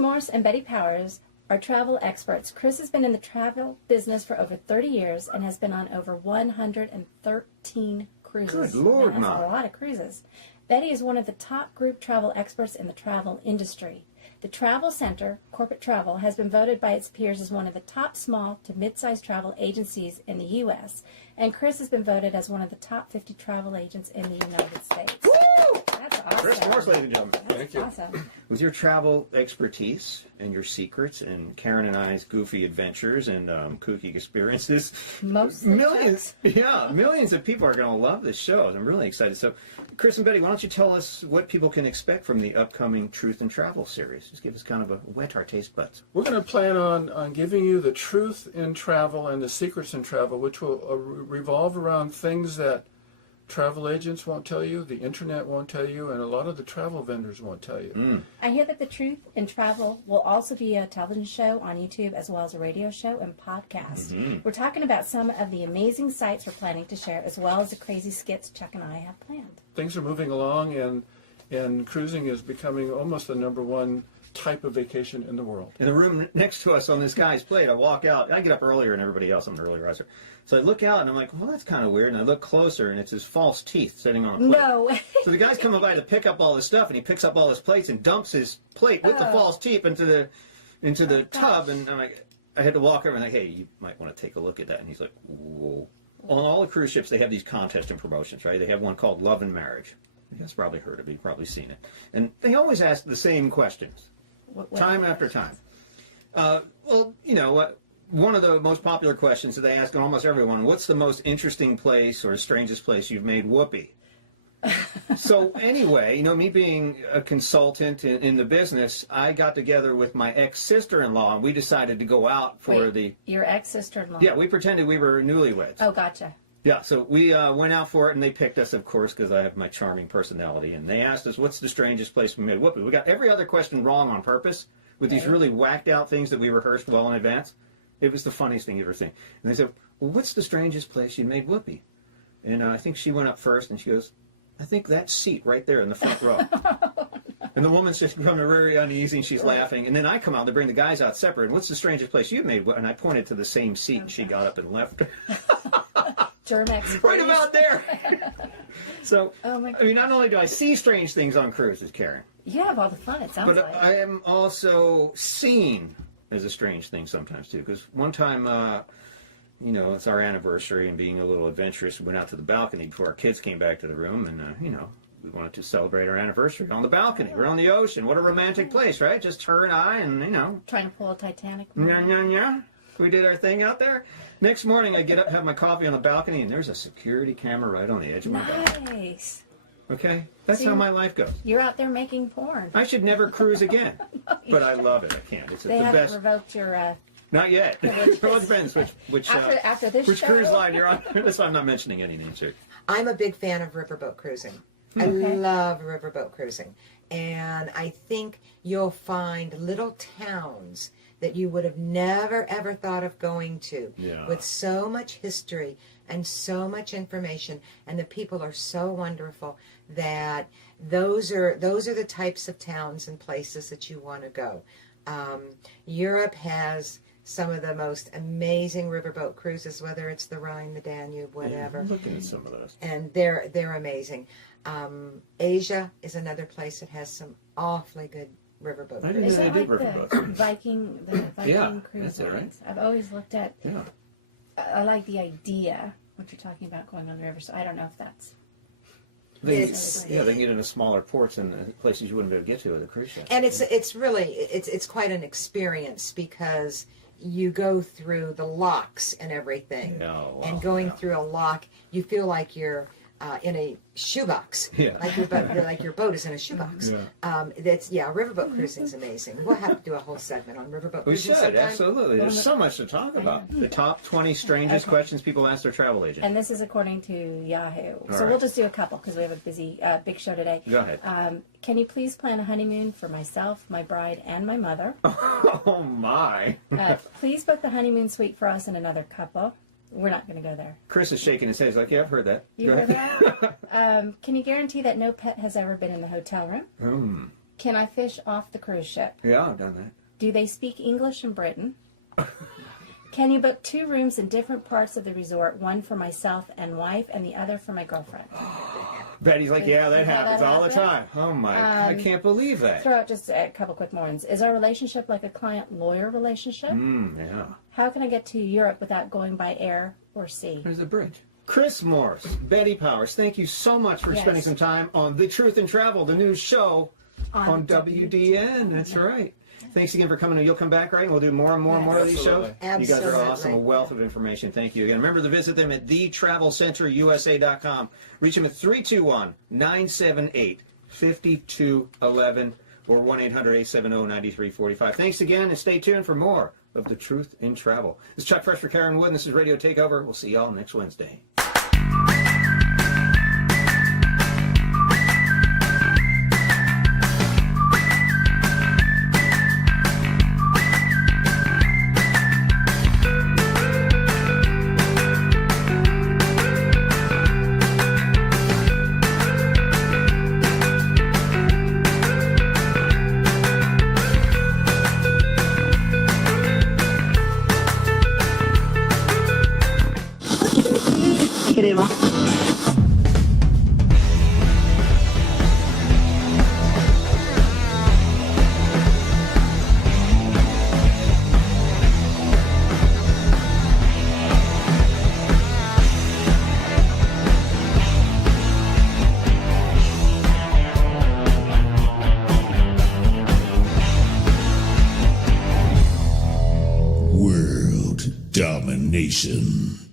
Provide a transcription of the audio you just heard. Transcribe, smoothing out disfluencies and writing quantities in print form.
Morse and Betty Powers are travel experts. Chris has been in the travel business for over 30 years and has been on over 113 cruises. Good Lord, That's Mom. a lot of cruises. Betty is one of the top group travel experts in the travel industry. The Travel Center, Corporate Travel, has been voted by its peers as one of the top small to mid-sized travel agencies in the U.S., and Chris has been voted as one of the top 50 travel agents in the United States. Woo! That's awesome. Chris Morse, ladies and gentlemen. That's awesome. With your travel expertise and your secrets and Karen and I's goofy adventures and kooky experiences, millions of people are going to love this show. I'm really excited. So, Chris and Betty, why don't you tell us what people can expect from the upcoming Truth and Travel series? Just give us kind of a whet our taste buds. We're going to plan on giving you the truth in travel and the secrets in travel, which will revolve around things that travel agents won't tell you, the internet won't tell you, and a lot of the travel vendors won't tell you. I hear that the Truth in Travel will also be a television show on YouTube as well as a radio show and podcast. We're talking about some of the amazing sites we're planning to share as well as the crazy skits Chuck and I have planned. Things are moving along, and cruising is becoming almost the #1 type of vacation in the world. In the room next to us on this guy's plate, I walk out. I get up earlier than everybody else. I'm an early riser. So I look out, and I'm like, well, that's kind of weird. And I look closer, and it's his false teeth sitting on a plate. No. So the guy's coming by to pick up all his stuff, and he picks up all his plates and dumps his plate with the false teeth into the tub. And I'm like, I had to walk over and like, hey, you might want to take a look at that. And he's like, whoa. On all the cruise ships, they have these contests and promotions, right? They have one called Love and Marriage. You guys probably heard of it. You've probably seen it. And they always ask the same questions. Time after time. Well, you know, one of the most popular questions that they ask almost everyone, what's the most interesting place or strangest place you've made whoopee? So anyway, you know, me being a consultant in the business, I got together with my ex-sister-in-law, and we decided to go out for Your ex-sister-in-law? Yeah, we pretended we were newlyweds. Oh, gotcha. Yeah, so we went out for it, and they picked us, of course, because I have my charming personality. And they asked us, what's the strangest place we made whoopee? We got every other question wrong on purpose with these really whacked-out things that we rehearsed well in advance. It was the funniest thing you've ever seen. And they said, well, what's the strangest place you made whoopee? And I think she went up first, and she goes, I think that seat right there in the front row. And the woman's just becoming very uneasy, and she's laughing. And then I come out to bring the guys out separate. And what's the strangest place you made? And I pointed to the same seat, and she got up and left. Germex. Right about there. So, I mean, not only do I see strange things on cruises, Karen. You have all the fun, it sounds But like. I am also seen as a strange thing sometimes, too. Because one time, you know, it's our anniversary, and being a little adventurous, we went out to the balcony before our kids came back to the room, and, you know, we wanted to celebrate our anniversary on the balcony. We're on the ocean. What a romantic place, right? Just her and I, and, you know. Trying to pull a Titanic. Yeah. We did our thing out there. Next morning, I get up, have my coffee on the balcony, and there's a security camera right on the edge of my balcony. Nice. Okay? That's how my life goes. You're out there making porn. I should never cruise again. But I love it. I can't. It's They the haven't best. revoked your... Not yet. Well, it depends which after this which show? cruise line you're on. That's why I'm not mentioning any names here. I'm a big fan of riverboat cruising. I love riverboat cruising. And I think you'll find little towns that you would have never, ever thought of going to with so much history and so much information. And the people are so wonderful that those are the types of towns and places that you want to go. Europe has some of the most amazing riverboat cruises, whether it's the Rhine, the Danube, whatever. I'm looking at some of those. And they're amazing. Asia is another place that has some awfully good riverboat I cruises. didn't Is know that they like did the riverboats. Viking cruise that's it, right? lines? I've always looked at... Yeah. I like the idea, what you're talking about, going on the river, so I don't know if that's... They It's- can get into smaller ports and places you wouldn't be able to get to with a cruise ship. And it's really it's quite an experience because you go through the locks and everything. Yeah, wow, and going through a lock, you feel like you're in a shoebox. Yeah. Like your boat is in a shoebox. Riverboat cruising is amazing. We'll have to do a whole segment on riverboat We cruising should, sometime. absolutely. There's so much to talk about. The top 20 strangest questions people ask their travel agent. And this is according to Yahoo. So right. we'll just do a couple because we have a busy, big show today. Go ahead. Can you please plan a honeymoon for myself, my bride, and my mother? Oh, my. Please book the honeymoon suite for us and another couple. We're not going to go there. Chris is shaking his head. He's like, yeah, I've heard that. You heard that? Can you guarantee that no pet has ever been in the hotel room? Can I fish off the cruise ship? Yeah, I've done that. Do they speak English in Britain? Can you book 2 rooms in different parts of the resort, one for myself and wife and the other for my girlfriend? Betty's like, yeah, that Does that happens all the happen? time. Oh my, I can't believe that. Throw out just a couple quick more ones. Is our relationship like a client-lawyer relationship? Yeah. How can I get to Europe without going by air or sea? There's a bridge. Chris Morse, Betty Powers, thank you so much for Yes. spending some time on The Truth in Travel, the news show on WDN. That's right. Thanks again for coming. You'll come back, right? And we'll do more and more and more of these shows. Absolutely. You guys are awesome. A Absolutely. wealth of information. Thank you again. Remember to visit them at thetravelcenterusa.com. Reach them at 321-978-5211 or 1-800-870-9345. Thanks again, and stay tuned for more of The Truth in Travel. This is Chuck Fresh for Karen Wood, and this is Radio Takeover. We'll see y'all next Wednesday. Crema. World domination.